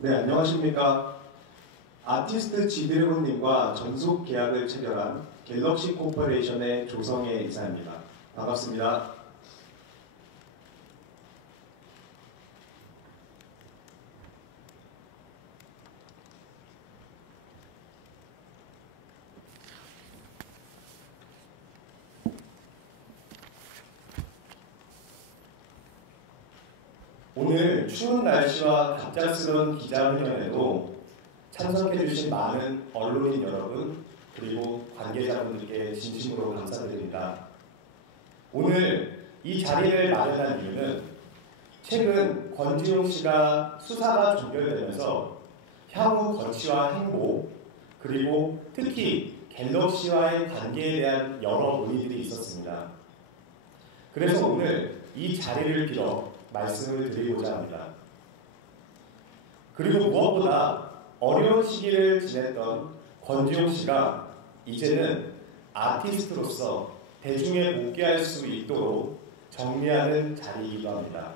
네, 안녕하십니까. 아티스트 지드래곤님과 전속 계약을 체결한 갤럭시 코퍼레이션의 조성혜 이사입니다. 반갑습니다. 오늘 추운 날씨와 갑작스러운 기자회견에도 참석해주신 많은 언론인 여러분 그리고 관계자분들께 진심으로 감사드립니다. 오늘 이 자리를 마련한 이유는 최근 권지용 씨가 수사가 종결되면서 향후 거취와 행보 그리고 특히 갤럭시와의 관계에 대한 여러 논의들이 있었습니다. 그래서 오늘 이 자리를 빌어 말씀을 드리고자 합니다. 그리고 무엇보다 어려운 시기를 지냈던 권지용 씨가 이제는 아티스트로서 대중에 복귀할 수 있도록 정리하는 자리이기도 합니다.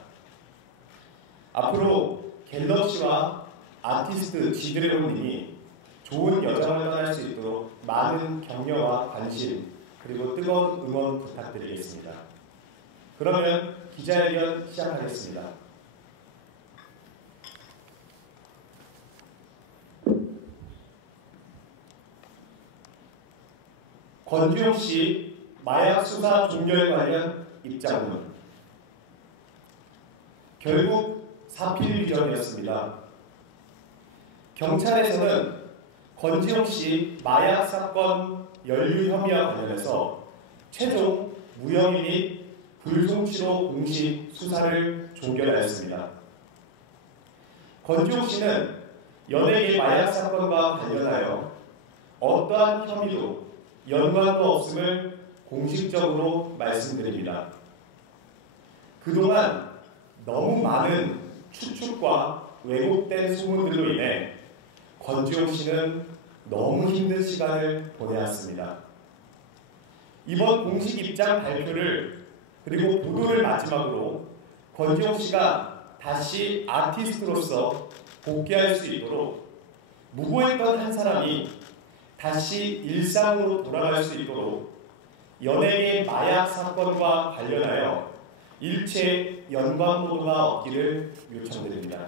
앞으로 갤럭시와 아티스트 지드래곤님이 좋은 여정을 떠날 수 있도록 많은 격려와 관심 그리고 뜨거운 응원 부탁드리겠습니다. 그러면 기자회견 시작하겠습니다. 권지용 씨 마약 수사 종결 관련 입장문. 결국 사필 위전이었습니다. 경찰에서는 권지용 씨 마약 사건 연루 혐의와 관련해서 최종 무혐의 및 불송치로 공식 수사를 종결하였습니다. 권지용 씨는 연예계 마약 사건과 관련하여 어떠한 혐의도 연관도 없음을 공식적으로 말씀드립니다. 그동안 너무 많은 추측과 왜곡된 소문들로 인해 권지용 씨는 너무 힘든 시간을 보내왔습니다. 이번 공식 입장 발표를 그리고 보도를 마지막으로 권지용 씨가 다시 아티스트로서 복귀할 수 있도록 무고했던 한 사람이 다시 일상으로 돌아갈 수 있도록 연예계 마약 사건과 관련하여 일체 연관 보도가 없기를 요청드립니다.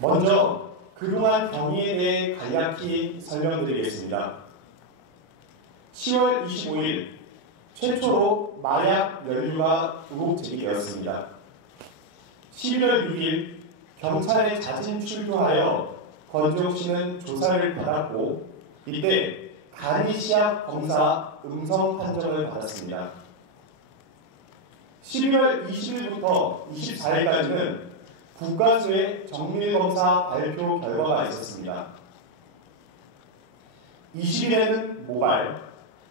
먼저 그동안 경위에 대해 간략히 설명드리겠습니다. 10월 25일 최초로 마약 연루가 의혹 제기되었습니다. 11월 6일 경찰에 자진 출두하여 권지용 씨는 조사를 받았고 이때 간이시약 검사 음성 판정을 받았습니다. 11월 20일부터 24일까지는 국가수의 정밀검사 발표 결과가 있었습니다. 20일에는 모발,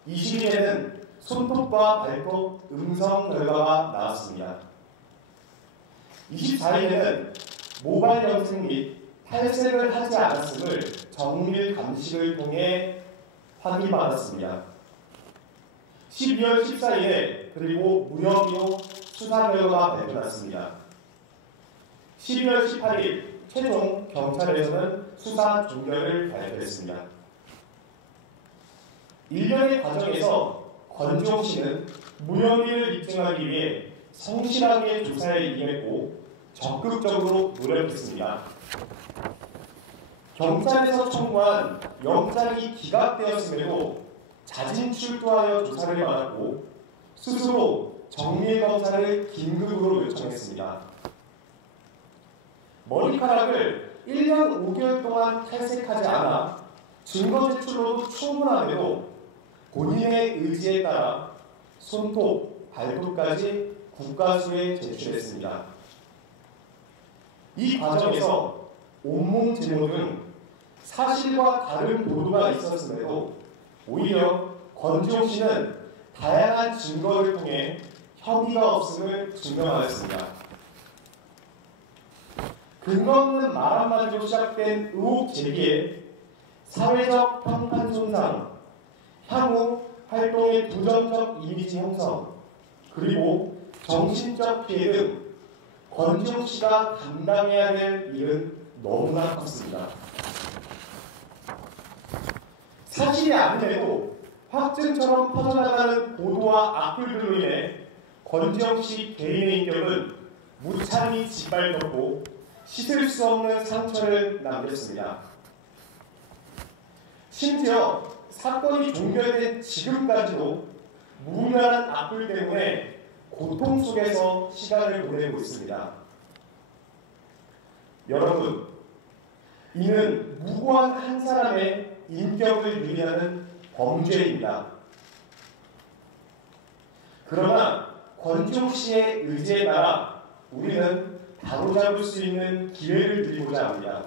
20일에는 손톱과 발톱 음성 결과가 나왔습니다. 24일에는 모발 염색 및 탈색을 하지 않았음을 정밀 감식을 통해 확인받았습니다. 12월 14일에 그리고 무혐의로 수사 결과가 발표났습니다. 12월 18일 최종 경찰에서는 수사 종결을 발표했습니다. 1년의 과정에서 권지용 씨는 무혐의를 입증하기 위해 성실하게 조사에 임했고 적극적으로 노력했습니다. 경찰에서 청구한 영장이 기각되었음에도 자진 출두하여 조사를 받았고 스스로 정밀검사를 긴급으로 요청했습니다. 머리카락을 1년 5개월 동안 탈색하지 않아 증거 제출로도 충분함에도 본인의 의지에 따라 손톱, 발톱까지 국가수에 제출했습니다. 이 과정에서 온몸 제모 등 사실과 다른 보도가 있었음에도 오히려 권지용 씨는 다양한 증거를 통해 혐의가 없음을 증명하였습니다. 근거 없는 말 한마디로 시작된 의혹 제기에 사회적 평판 손상, 향후 활동의 부정적 이미지 형성, 그리고 정신적 피해 등 권지웅 씨가 감당해야 될 일은 너무나 컸습니다. 사실이 아님에도 확증처럼 퍼져나가는 보도와 악플들로 인해 권지웅 씨 개인의 인격은 무참히 짓밟혔고 씻을 수 없는 상처를 남겼습니다. 심지어 사건이 종결된 지금까지도 무분별한 악플 때문에 고통 속에서 시간을 보내고 있습니다. 여러분, 이는 무고한 한 사람의 인격을 유리하는 범죄입니다. 그러나 권지웅 씨의 의지에 따라 우리는 바로잡을 수 있는 기회를 드리고자 합니다.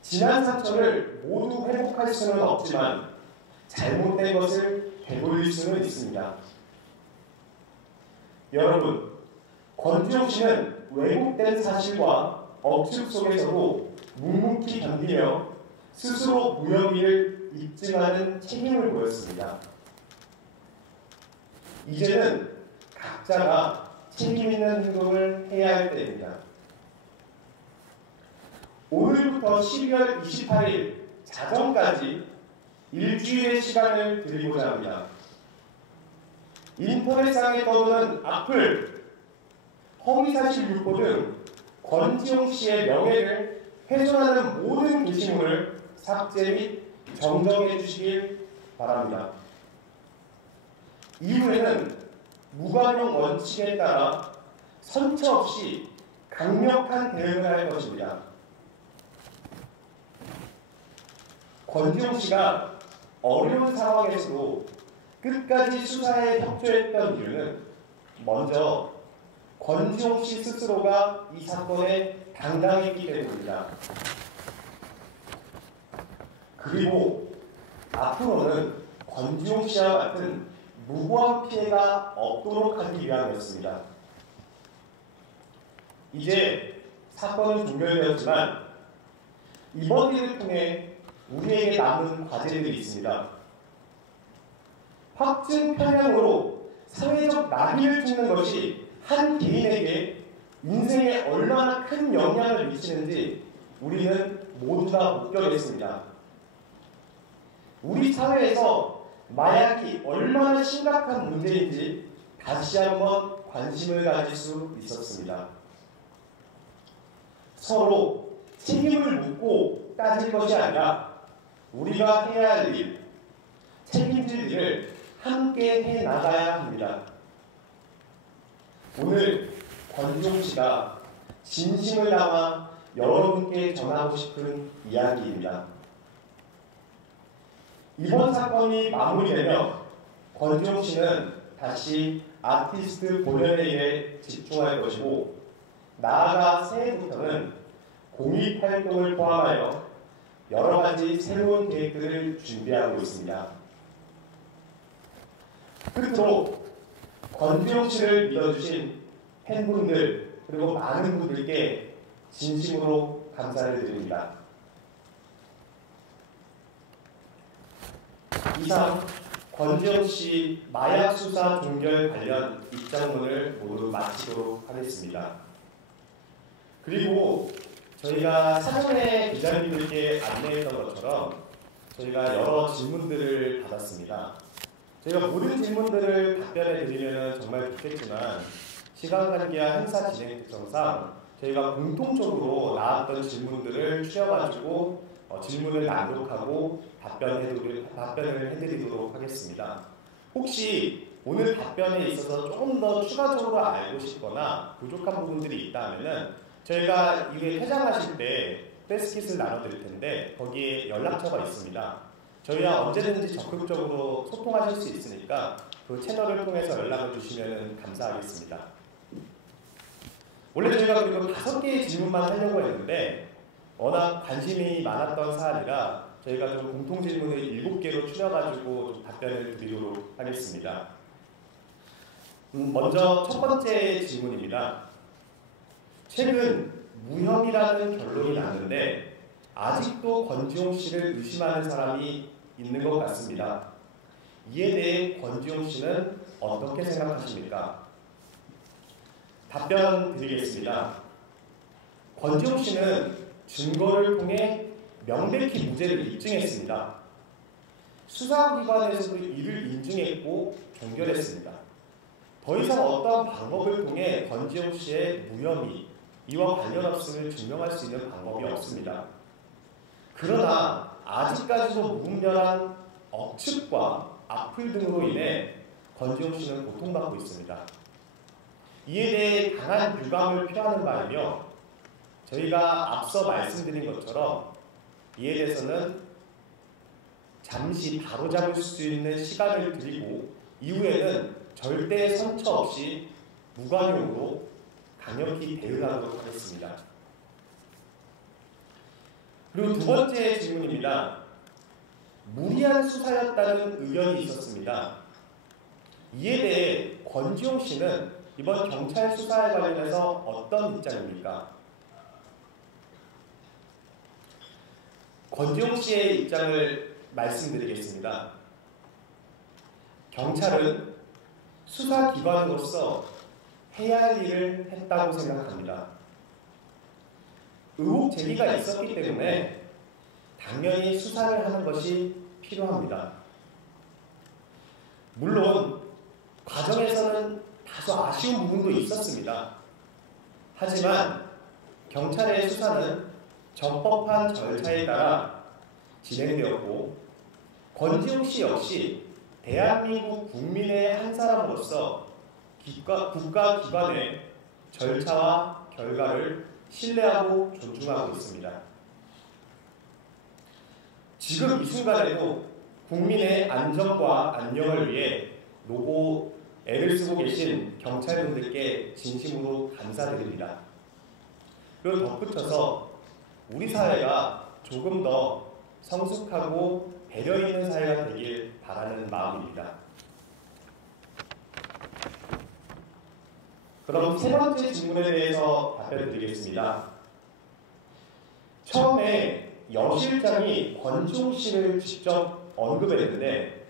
지난 상처를 모두 회복할 수는 없지만 잘못된 것을 되돌릴 수는 있습니다. 여러분, 권지웅 씨는 왜곡된 사실과 억측 속에서도 묵묵히 견디며 스스로 무혐의를 입증하는 책임을 보였습니다. 이제는 각자가 책임 있는 행동을 해야 할 때입니다. 오늘부터 12월 28일 자정까지 일주일의 시간을 드리고자 합니다. 인터넷상에 떠도는 악플, 허위사실 유포 등 권지웅 씨의 명예를 훼손하는 모든 게시물을 삭제 및 정정해 주시길 바랍니다. 이후에는 무관용 원칙에 따라 선처 없이 강력한 대응을 할 것입니다. 권지웅 씨가 어려운 상황에서도 끝까지 수사에 협조했던 이유는 먼저 권지웅 씨 스스로가 이 사건에 당당했기 때문입니다. 그리고 앞으로는 권지웅 씨와 같은 무고한 피해가 없도록 하기 위함이었습니다. 이제 사건은 종결되었지만 이번 일을 통해 우리에게 남은 과제들이 있습니다. 확증 편향으로 사회적 낙인을 찍는 것이 한 개인에게 인생에 얼마나 큰 영향을 미치는지 우리는 모두 다 목격했습니다. 우리 사회에서 마약이 얼마나 심각한 문제인지 다시 한번 관심을 가질 수 있었습니다. 서로 책임을 묻고 따질 것이 아니라 우리가 해야 할 일, 책임질 일을 함께 해나가야 합니다. 오늘 권지웅 씨가 진심을 담아 여러분께 전하고 싶은 이야기입니다. 이번 사건이 마무리되면 권지웅 씨는 다시 아티스트 본연의 일에 집중할 것이고 나아가 새해부터는 공익활동을 포함하여 여러 가지 새로운 계획들을 준비하고 있습니다. 끝으로 권지웅 씨를 믿어주신 팬분들 그리고 많은 분들께 진심으로 감사를 드립니다. 이상 권지웅 씨 마약 수사 종결 관련 입장문을 모두 마치도록 하겠습니다. 그리고 저희가 사전에 기자님들께 안내했던 것처럼 저희가 여러 질문들을 받았습니다. 저희가 모든 질문들을 답변해 드리면 정말 좋겠지만 시간 관계와 행사 진행 특성상 저희가 공통적으로 나왔던 질문들을 추려가지고 질문을 낭독하고 답변을 해드리도록 하겠습니다. 혹시 오늘 답변에 있어서 조금 더 추가적으로 알고 싶거나 부족한 부분들이 있다면 저희가 이후에 퇴장하실 때 패스킷을 나눠드릴 텐데 거기에 연락처가 있습니다. 저희와 언제든지 적극적으로 소통하실 수 있으니까 그 채널을 통해서 연락을 주시면 감사하겠습니다. 원래 저희가 그리고 5개의 질문만 하려고 했는데 워낙 관심이 많았던 사안이라 저희가 좀 공통 질문을 7개로 추려가지고 좀 답변을 드리도록 하겠습니다. 먼저 첫 번째 질문입니다. 최근 무혐의라는 결론이 나는데 아직도 권지웅 씨를 의심하는 사람이 있는 것 같습니다. 이에 대해 권지웅 씨는 어떻게 생각하십니까? 답변 드리겠습니다. 권지용 씨는 증거를 통해 명백히 무죄를 입증했습니다. 수사기관에서도 이를 인증했고 종결했습니다. 더 이상 어떠한 방법을 통해 권지용 씨의 무혐의, 이와 관련 없음을 증명할 수 있는 방법이 없습니다. 그러나 아직까지도 무분별한 억측과 악플 등으로 인해 권지용 씨는 고통받고 있습니다. 이에 대해 강한 유감을 표하는 바이며 저희가 앞서 말씀드린 것처럼 이에 대해서는 잠시 바로잡을 수 있는 시간을 드리고 이후에는 절대 선처 없이 무관용으로 강력히 대응하도록 하겠습니다. 그리고 두 번째 질문입니다. 무리한 수사였다는 의견이 있었습니다. 이에 대해 권지용 씨는 이번 경찰 수사에 관련해서 어떤 입장입니까? 권지용 씨의 입장을 말씀드리겠습니다. 경찰은 수사기관으로서 해야 할 일을 했다고 생각합니다. 의혹 제기가 있었기 때문에 당연히 수사를 하는 것이 필요합니다. 물론 과정에서는 다소 아쉬운 부분도 있었습니다. 하지만 경찰의 수사는 적법한 절차에 따라 진행되었고 권지용 씨 역시 대한민국 국민의 한 사람으로서 국가기관의 절차와 결과를 신뢰하고 존중하고 있습니다. 지금 이 순간에도 국민의 안전과 안녕을 위해 노고 애를 쓰고 계신 경찰분들께 진심으로 감사드립니다. 그리고 덧붙여서 우리 사회가 조금 더 성숙하고 배려 있는 사회가 되길 바라는 마음입니다. 그럼 세 번째 질문에 대해서 답변드리겠습니다. 처음에 여 실장이 권지용 씨를 직접 언급했는데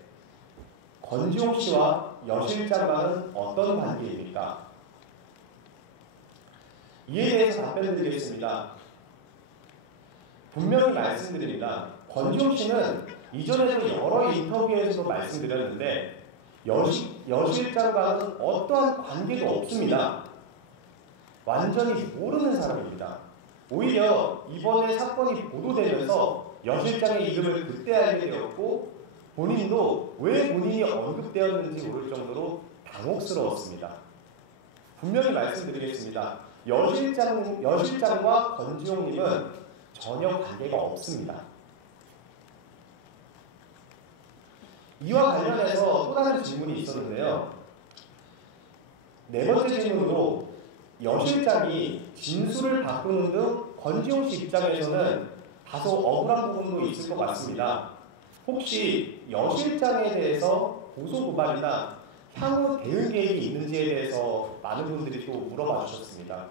권지용 씨와 여 실장과는 어떤 관계입니까? 이에 대해서 답변드리겠습니다. 분명히 말씀드립니다. 권지용 씨는 이전에도 여러 인터뷰에서도 말씀드렸는데 여 실장과는 어떠한 관계도 없습니다. 완전히 모르는 사람입니다. 오히려 이번에 사건이 보도되면서 여 실장의 이름을 그때 알게 되었고 본인도 왜 본인이 언급되었는지 모를 정도로 당혹스러웠습니다. 분명히 말씀드리겠습니다. 여 실장과 권지용님은 전혀 관계가 없습니다. 이와 관련해서 또 다른 질문이 있었는데요. 네 번째 질문으로 여 실장이 진술을 바꾸는 등 권지용 씨 입장에서는 다소 억울한 부분도 있을 것 같습니다. 혹시 여 실장에 대해서 고소고발이나 향후 대응 계획이 있는지에 대해서 많은 분들이 또 물어봐 주셨습니다.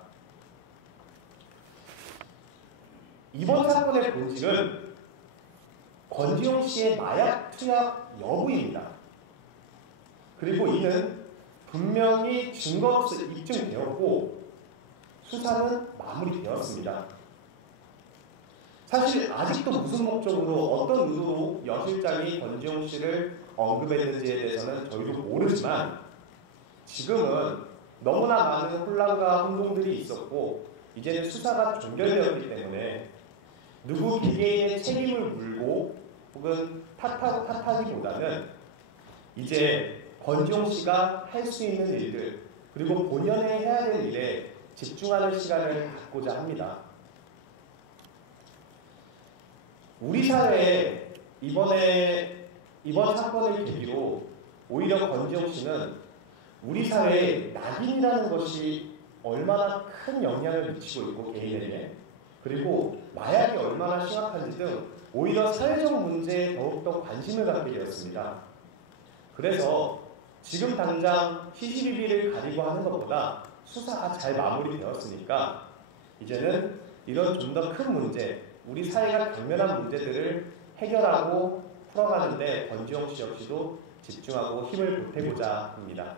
이번 사건의 본질은 권지용 씨의 마약 투약 여부입니다. 그리고 이는 분명히 증거로서 입증되었고 수사는 마무리되었습니다. 사실 아직도 무슨 목적으로 어떤 의도로 여 실장이 권지용 씨를 언급했는지에 대해서는 저희도 모르지만 지금은 너무나 많은 혼란과 혼동들이 있었고 이제는 수사가 종결되었기 때문에 누구 개개인의 책임을 물고 혹은 탓하기보다는 이제 권지용 씨가 할 수 있는 일들 그리고 본연에 해야 될 일에 집중하는 시간을 갖고자 합니다. 우리 사회에 이번 사건을 계기로 오히려 권지용 씨는 우리 사회에 낙인이라는 것이 얼마나 큰 영향을 미치고 있고 개인에게 그리고 마약이 얼마나 심각한지 등 오히려 사회적 문제에 더욱더 관심을 갖게 되었습니다. 그래서 지금 당장 시시비비를 가리고 하는 것보다 수사가 잘 마무리되었으니까 이제는 이런 좀 더 큰 문제, 우리 사회가 당면한 문제들을 해결하고 풀어가는 데 권지용 씨 역시도 집중하고 힘을 보태고자 합니다.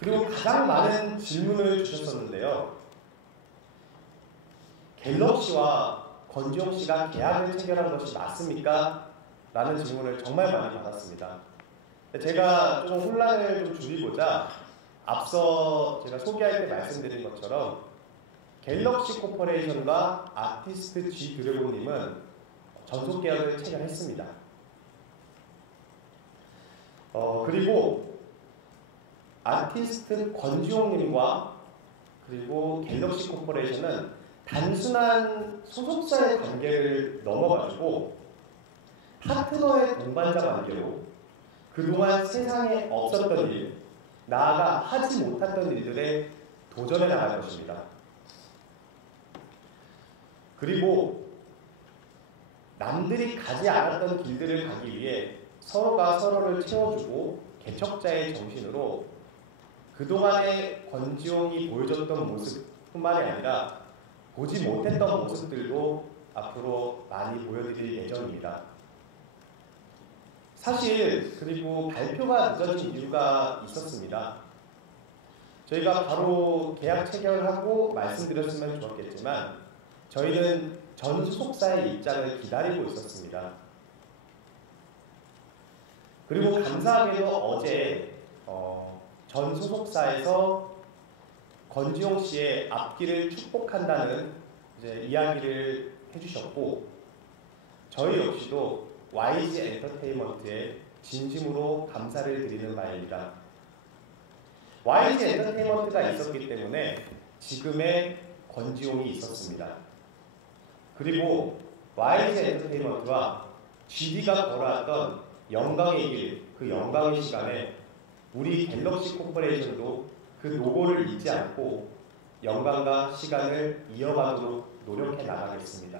그리고 가장 많은 질문을 주셨었는데요. 갤럭시와 권지용 씨가 계약을 체결한 것이 맞습니까? 라는 질문을 정말 많이 받았습니다. 제가 좀 혼란을 좀 줄이고자 앞서 제가 소개할 때 말씀드린 것처럼 갤럭시 코퍼레이션과 아티스트 G 드래곤님은 전속 계약을 체결했습니다. 그리고 아티스트 권지용님과 그리고 갤럭시 코퍼레이션은 단순한 소속사의 관계를 넘어가지고 파트너의 동반자 관계로 그동안 세상에 없었던 일, 나아가 하지 못했던 일들에 도전해 나갈 것입니다. 그리고 남들이 가지 않았던 길들을 가기 위해 서로가 서로를 채워주고 개척자의 정신으로 그동안의 권지용이 보여줬던 모습뿐만이 아니라 보지 못했던 모습들도 앞으로 많이 보여드릴 예정입니다. 사실 그리고 발표가 늦어진 이유가 있었습니다. 저희가 바로 계약 체결하고 말씀드렸으면 좋았겠지만 저희는 전 소속사의 입장을 기다리고 있었습니다. 그리고 감사하게도 어제 전 소속사에서 권지용 씨의 앞길을 축복한다는 이야기를 해주셨고 저희 역시도 YG 엔터테인먼트에 진심으로 감사를 드리는 바입니다. YG 엔터테인먼트가 있었기 때문에 지금의 권지용이 있었습니다. 그리고 YG 엔터테인먼트와 GD가 걸어왔던 영광의 길, 그 영광의 시간에 우리 갤럭시 코퍼레이션도 그 노고를 잊지 않고 영광과 시간을 이어가도록 노력해 나가겠습니다.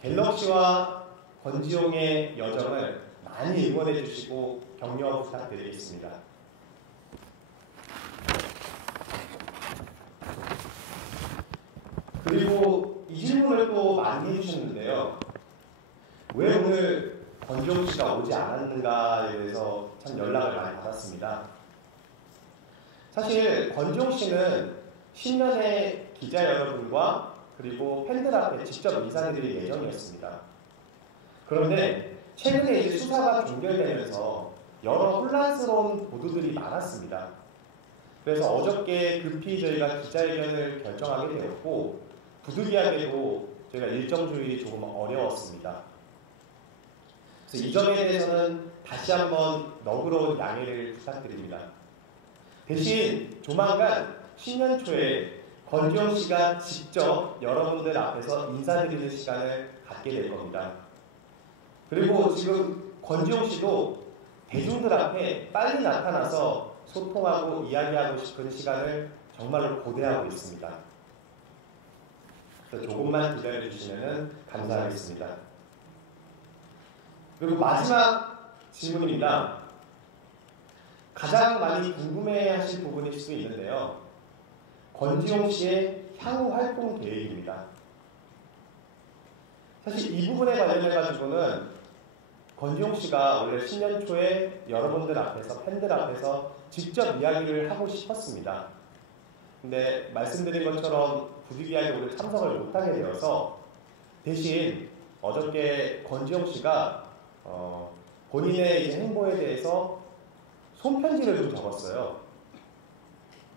갤럭시와 권지용의 여정을 많이 응원해 주시고 격려 부탁드리겠습니다. 그리고 이 질문을 또 많이 해주셨는데요. 왜 오늘 권지용 씨가 오지 않았는가에 대해서 참 연락을 많이 받았습니다. 사실 권지용 씨는 신년에 기자 여러분과 그리고 팬들 앞에 직접 인사드릴 예정이었습니다. 그런데 최근에 이제 수사가 종결되면서 여러 혼란스러운 보도들이 많았습니다. 그래서 어저께 급히 저희가 기자회견을 결정하게 되었고 부득이하게도 저희가 일정 조율이 조금 어려웠습니다. 그래서 이 점에 대해서는 다시 한번 너그러운 양해를 부탁드립니다. 대신 조만간 신년 초에 권지용 씨가 직접 여러분들 앞에서 인사드리는 시간을 갖게 될 겁니다. 그리고 지금 권지용 씨도 대중들 앞에 빨리 나타나서 소통하고 이야기하고 싶은 시간을 정말로 고대하고 있습니다. 그래서 조금만 기다려주시면 감사하겠습니다. 그리고 마지막 질문입니다. 가장 많이 궁금해하실 부분일 수 있는데요. 권지용 씨의 향후 활동 계획입니다. 사실 이 부분에 관련해가지고는 권지용 씨가 원래 신년 초에 여러분들 앞에서 팬들 앞에서 직접 이야기를 하고 싶었습니다. 근데 말씀드린 것처럼 부득이하게 오늘 참석을 못하게 되어서 대신 어저께 권지용 씨가 본인의 이제 행보에 대해서 손편지를 좀 적었어요.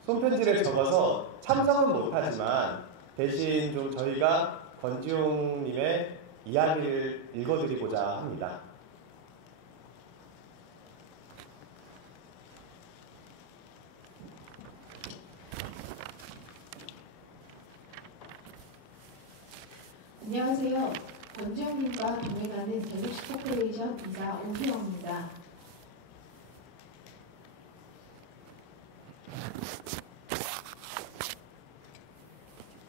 손편지를 적어서 참석은 못하지만 대신 좀 저희가 권지용님의 이야기를 읽어드리고자 합니다. 안녕하세요. 권지용님과 동행하는 갤럭시 코퍼레이션 이사 오수영입니다.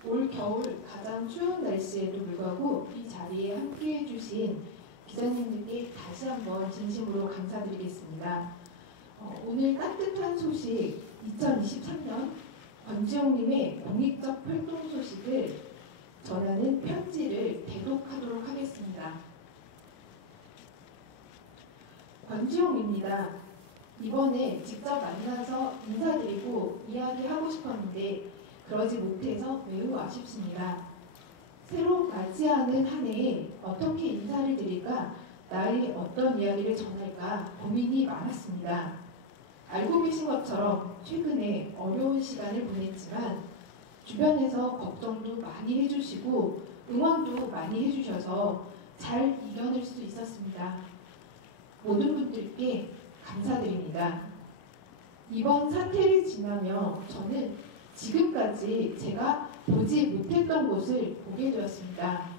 올 겨울 가장 추운 날씨에도 불구하고 이 자리에 함께해 주신 기자님들께 다시 한번 진심으로 감사드리겠습니다. 오늘 따뜻한 소식 2023년 권지용님의 공익적 활동 소식을 전하는 편지를 대독하도록 하겠습니다. 권지용입니다. 이번에 직접 만나서 인사드리고 이야기하고 싶었는데 그러지 못해서 매우 아쉽습니다. 새로 맞이하는 한 해에 어떻게 인사를 드릴까, 나의 어떤 이야기를 전할까 고민이 많았습니다. 알고 계신 것처럼 최근에 어려운 시간을 보냈지만 주변에서 걱정도 많이 해주시고 응원도 많이 해주셔서 잘 이겨낼 수 있었습니다. 모든 분들께 감사드립니다. 이번 사태를 지나며 저는 지금까지 제가 보지 못했던 곳을 보게 되었습니다.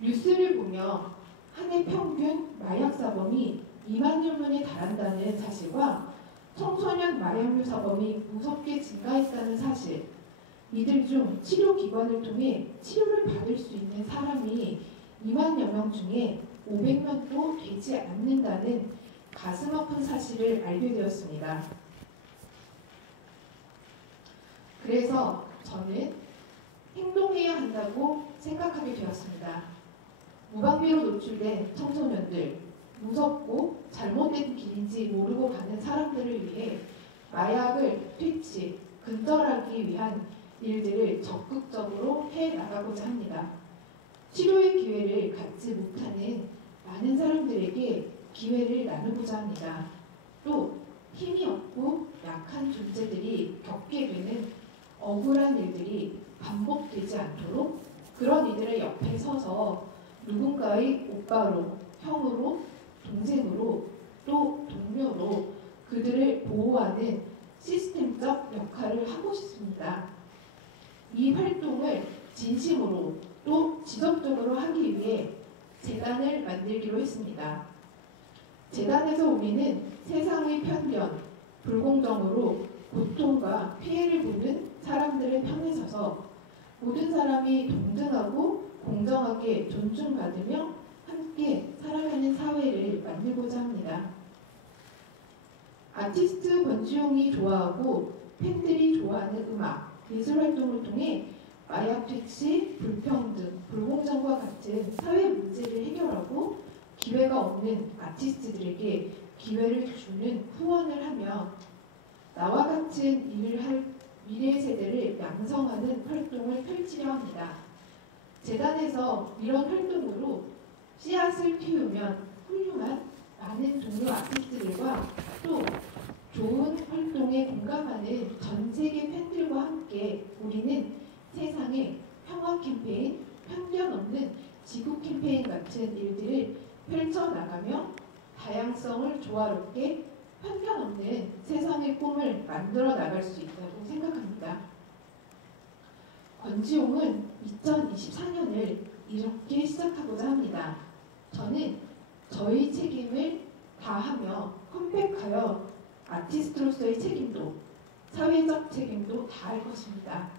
뉴스를 보며 한 해 평균 마약 사범이 2만여 명에 달한다는 사실과 청소년 마약류 사범이 무섭게 증가했다는 사실, 이들 중 치료기관을 통해 치료를 받을 수 있는 사람이 2만여 명 중에 500명도 되지 않는다는 가슴 아픈 사실을 알게 되었습니다. 그래서 저는 행동해야 한다고 생각하게 되었습니다. 무방비로 노출된 청소년들, 무섭고 잘못된 길인지 모르고 가는 사람들을 위해 마약을 퇴치, 근절하기 위한 일들을 적극적으로 해나가고자 합니다. 치료의 기회를 갖지 못하는 많은 사람들에게 기회를 나누고자 합니다. 또 힘이 없고 약한 존재들이 겪게 되는 억울한 일들이 반복되지 않도록 그런 이들의 옆에 서서 누군가의 오빠로, 형으로, 동생으로, 또 동료로 그들을 보호하는 시스템적 역할을 하고 싶습니다. 이 활동을 진심으로 또 지속적으로 하기 위해 재단을 만들기로 했습니다. 재단에서 우리는 세상의 편견, 불공정으로 고통과 피해를 보는 사람들의 편에 서서 모든 사람이 동등하고 공정하게 존중받으며 함께 살아가는 사회를 만들고자 합니다. 아티스트 권지용이 좋아하고 팬들이 좋아하는 음악, 예술 활동을 통해 마약 퇴치, 불평등, 불공정과 같은 사회 문제를 해결하고 기회가 없는 아티스트들에게 기회를 주는 후원을 하며 나와 같은 일을 할 미래 세대를 양성하는 활동을 펼치려 합니다. 재단에서 이런 활동으로 씨앗을 틔우면 훌륭한 많은 동료 아티스트들과 또 좋은 활동에 공감하는 전 세계 팬들과 함께 우리는 세상에 평화 캠페인, 편견 없는 지구 캠페인 같은 일들을 펼쳐나가며 다양성을 조화롭게 편견 없는 세상의 꿈을 만들어 나갈 수 있다고 생각합니다. 권지용은 2024년을 이렇게 시작하고자 합니다. 저는 저희 책임을 다하며 컴백하여 아티스트로서의 책임도 사회적 책임도 다할 것입니다.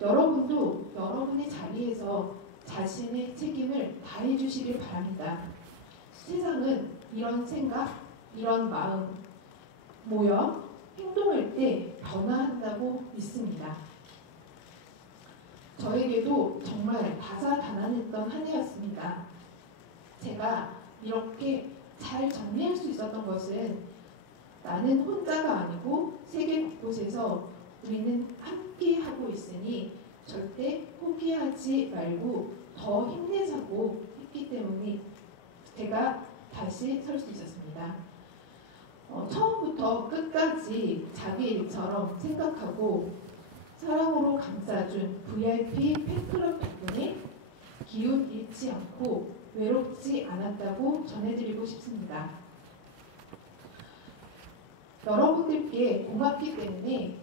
여러분도 여러분의 자리에서 자신의 책임을 다해 주시길 바랍니다. 세상은 이런 생각, 이런 마음 모여 행동할 때 변화한다고 믿습니다. 저에게도 정말 다사다난했던 한 해였습니다. 제가 이렇게 잘 정리할 수 있었던 것은 나는 혼자가 아니고 세계 곳곳에서 우리는 함께 하고 있으니 절대 포기하지 말고 더 힘내자고 했기 때문에 제가 다시 설 수 있었습니다. 처음부터 끝까지 자기 일처럼 생각하고 사랑으로 감싸준 VIP 팬클럽 덕분에 기운 잃지 않고 외롭지 않았다고 전해드리고 싶습니다. 여러분들께 고맙기 때문에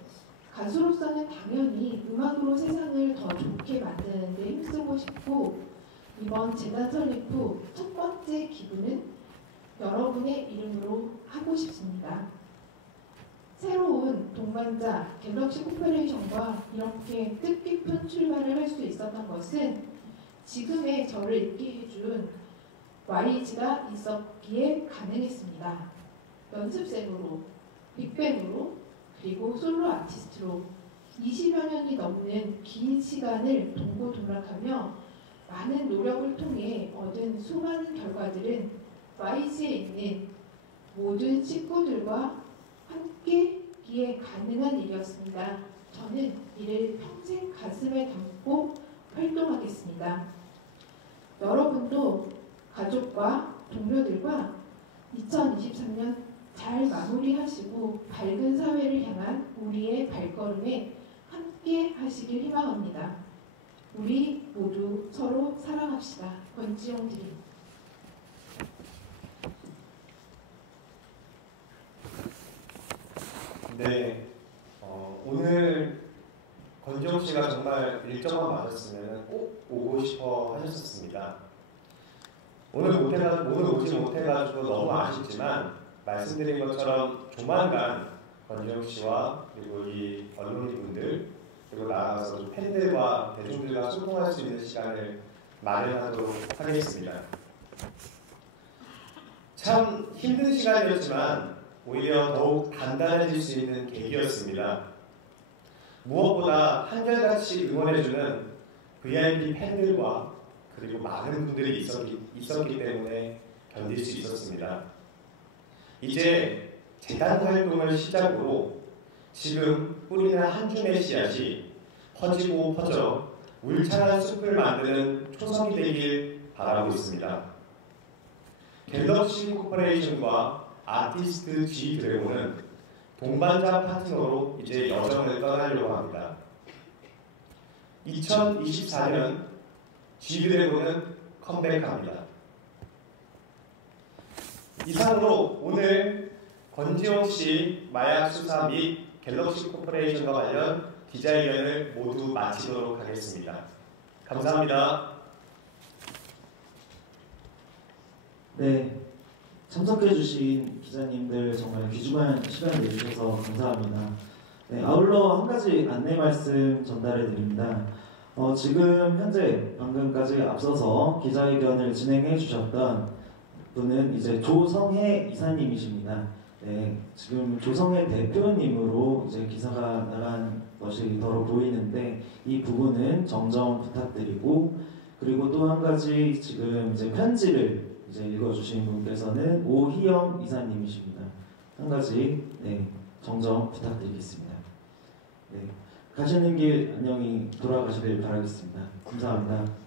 가수로서는 당연히 음악으로 세상을 더 좋게 만드는 데 힘쓰고 싶고 이번 재단 설립 후 첫 번째 기부는 여러분의 이름으로 하고 싶습니다. 새로운 동반자 갤럭시 코퍼레이션과 이렇게 뜻깊은 출발을 할 수 있었던 것은 지금의 저를 있게 해준 YG가 있었기에 가능했습니다. 연습생으로, 빅뱅으로, 그리고 솔로 아티스트로 20여 년이 넘는 긴 시간을 동고동락하며 많은 노력을 통해 얻은 수많은 결과들은 YG에 있는 모든 식구들과 함께기에 가능한 일이었습니다. 저는 이를 평생 가슴에 담고 활동하겠습니다. 여러분도 가족과 동료들과 2023년 잘 마무리하시고 밝은 사회를 향한 우리의 발걸음에 함께 하시길 희망합니다. 우리 모두 서로 사랑합시다. 권지용 드림. 네, 오늘 권지용 씨가 정말 일정만 맞았으면 꼭 오고 싶어 하셨었습니다. 오늘 오지 못해가지고 너무 아쉽지만 말씀드린 것처럼 조만간 권지용 씨와 그리고 이 언론인분들 그리고 나아가서 팬들과 대중들과 소통할 수 있는 시간을 마련하도록 하겠습니다. 참 힘든 시간이었지만 오히려 더욱 단단해질 수 있는 계기였습니다. 무엇보다 한결같이 응원해주는 VIP 팬들과 그리고 많은 분들이 있었기 때문에 견딜 수 있었습니다. 이제 재단 활동을 시작으로 지금 뿌리는 한 줌의 씨앗이 퍼지고 퍼져 울창한 숲을 만드는 초석이 되길 바라고 있습니다. 갤럭시 코퍼레이션과 아티스트 G 드래곤은 동반자 파트너로 이제 여정을 떠나려고 합니다. 2024년 G 드래곤은 컴백합니다. 이상으로 오늘 권지용 씨 마약 수사 및 갤럭시 코퍼레이션과 관련 기자회견을 모두 마치도록 하겠습니다. 감사합니다. 네, 참석해주신 기자님들 정말 귀중한 시간을 내주셔서 감사합니다. 네, 아울러 한 가지 안내 말씀 전달해 드립니다. 지금 현재 방금까지 앞서서 기자회견을 진행해 주셨던 분은 이제 조성혜 이사님이십니다. 네, 지금 조성혜 대표님으로 이제 기사가 나간 것이 더러 보이는데 이 부분은 정정 부탁드리고, 그리고 또 한 가지 지금 이제 편지를 이제 읽어주신 분께서는 오희영 이사님이십니다. 한 가지 정정 부탁드리겠습니다. 네, 가시는 길 안녕히 돌아가시길 바라겠습니다. 감사합니다.